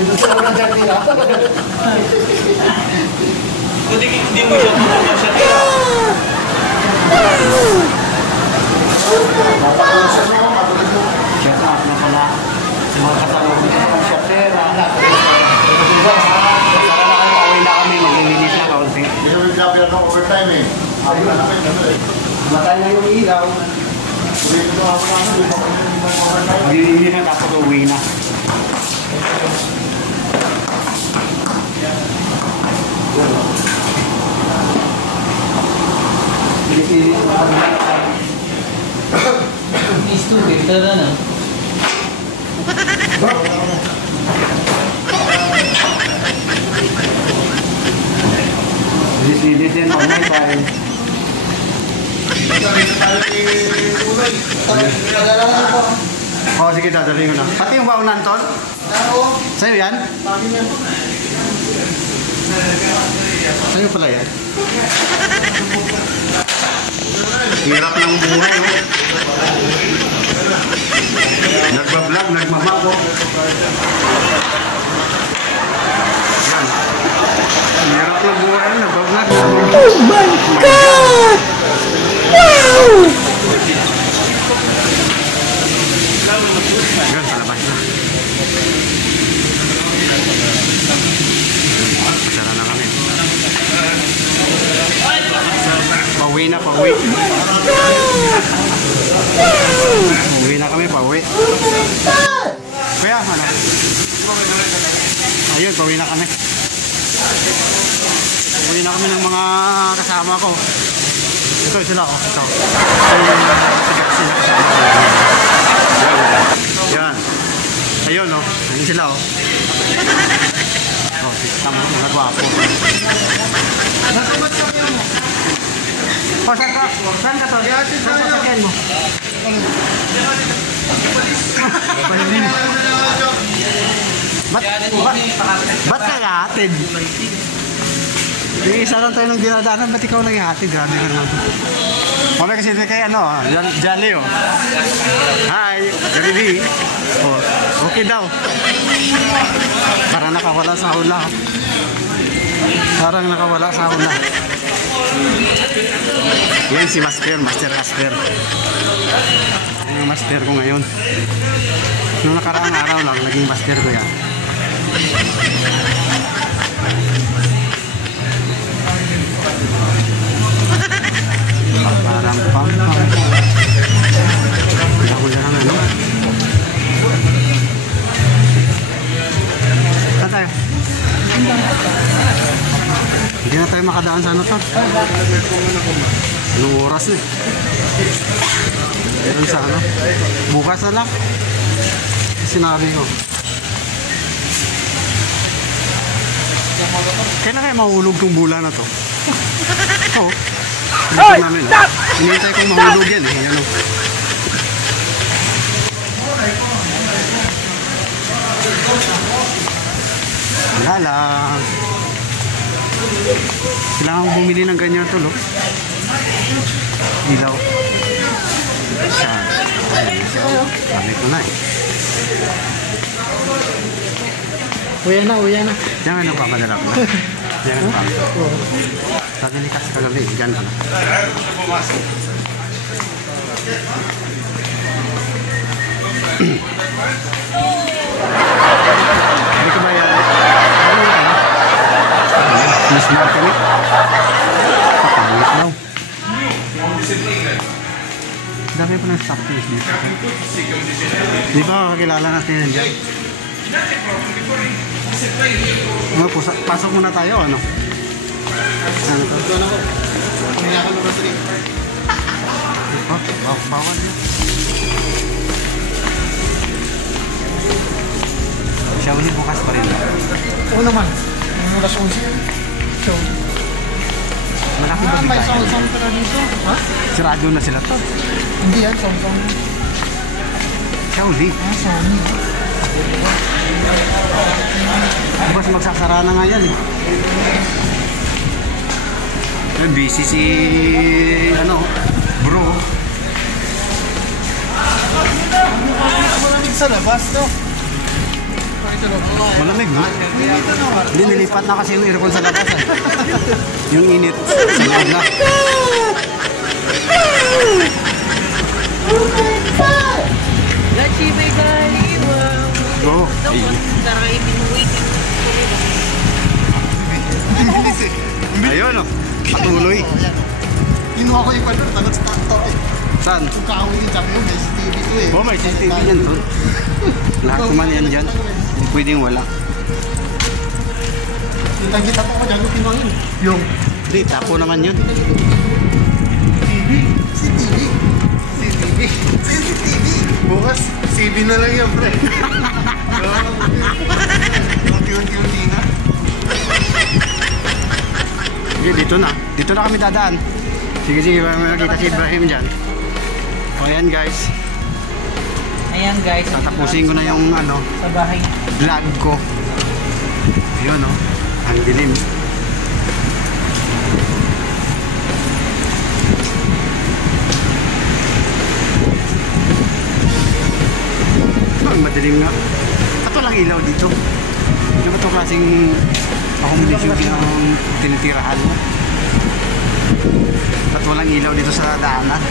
Dito sa mga jardina. Hindi mo siya tutulog siya tira. Shout out na pala sa mga kasalubong ng Shatera. Tara na kayo, pauwi na kami, maglilinis na kaunti. Hindi kami grabe na ng overtime eh. Ako na namin, ano eh. Matay na yung ilaw. Uwi ko ako na ano, hindi ko yung overtime. Maglilinis na tapos uwi na. These two filter na. Lilis yan pag may time. Oo, sige, dadalhin ko na. Pati yung baunan, Ton? Sa'yo yan? Sa'yo pala yan? Hirap ng buhay, no? Nagbablog, nagmamako. Yan. Hirap ng buhay, nagbablog. Oh my God! Wow! Yan, palabas na. Pasara na kami. Pauwi na, pauwi. Pauwi na kami, pauwi. Kaya, ano? Ayun, pauwi na kami. Pauwi na kami ng mga kasama ko. Ito, sila ako. Ito. Sila kasama ko. Yan. Ayun, no? Ayun sila, oh. Oh, tama ko, nagwapo. Oh, saan ka? Saan ka to? Saan ka sakyan mo? Ba't ka ihatid? Yung isa lang tayo ng dinadaanan, ba't ikaw lang ihatid? Grabe ka naman. Wala kasi kay ano, Jolly, oh. Hi, Jollibee. Oh, okay daw. Parang nakawala sa hula. Parang nakawala sa hula. Yan si Master Casper. Yan yung master ko ngayon. Nung nakaraang araw lang, naging master ko yan. Parang pang. Ako lang ano. Saan tayo? Hindi na tayo makadaan sa ano to. Anong oras na eh? Meron sa ano? Bukas na lang. Sinabi ko. Kailan kaya mahulog tong bula na to? Oo. Hey, stop! Hinihintay kong mahulog yan eh. Yan o. Wala lang. Kailangan ko bumili ng ganyan to, lo. Ilaw. Yan. Sabi ko na eh. Uya na. Diyan ka nagpapadala ko na. Diyan ka nagpapadala ko. Sabi ni Kas kagabi, diyan ka na. Hindi ka ba yan? Ano ka na? Miss mo kami? Kapagawit daw. Dami pa ng stock fish dito. Di ba kakilala natin yan dyan? Pasok muna tayo, ano? Ano to? Ito na ko. Pangyakan mo kasi rin. Bawal yun. Siya ulit bukas pa rin. Oo naman. Ang oras 11. So, Malaki ba may bigayan? sound pala dito. Ha? Sirado na sila to. Hindi yan, sound. Siya ulit. Sony. Bukas magsasara na nga yan eh. Busy si ano, bro. Sa labas to. dito, no? Malamig, no? Hindi, nilipat na kasi yung aircon sa labas, eh. Yung init sa loob na. Gachi may kaliwa. Go. Karaibin mo waiting. Ayun, no? Patuloy. Kinuha ko yung pala, tagot sa takto eh. Saan? Kung kaawin yung sabi mo, may CCTV to eh. Oh, may CCTV yan, tol. Lahat kuman yan dyan. Hindi pwedeng wala. Yung tagita ko, dyan ko kinuha yun. Yung Hindi, tapo naman yun. CCTV. CCTV. CCTV. Bukas, CB na lang yan, pre. Unti-unti na. Sige, dito na. Dito na kami dadaan. Sige, sige, may makita si Ibrahim dyan. O yan, guys. Ayan guys. Tatapusin ko na yung ano, Sa bahay. vlog ko. Ayun, no? Ang dilim. Ang madilim nga. At walang ilaw dito. Di ba ito klaseng accommodation ang tinitirahan mo? At walang ilaw dito sa daanan.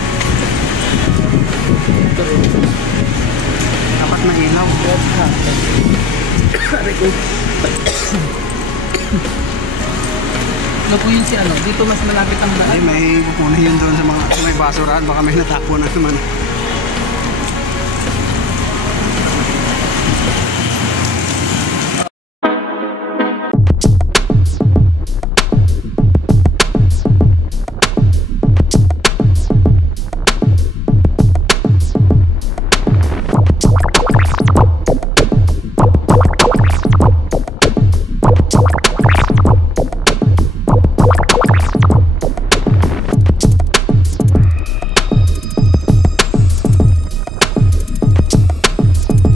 Dapat may ilaw. Ano po yun si ano? Dito mas malapit ang Ay, daan. may pupunin yun doon sa mga may basurahan. Baka may natapon na naman.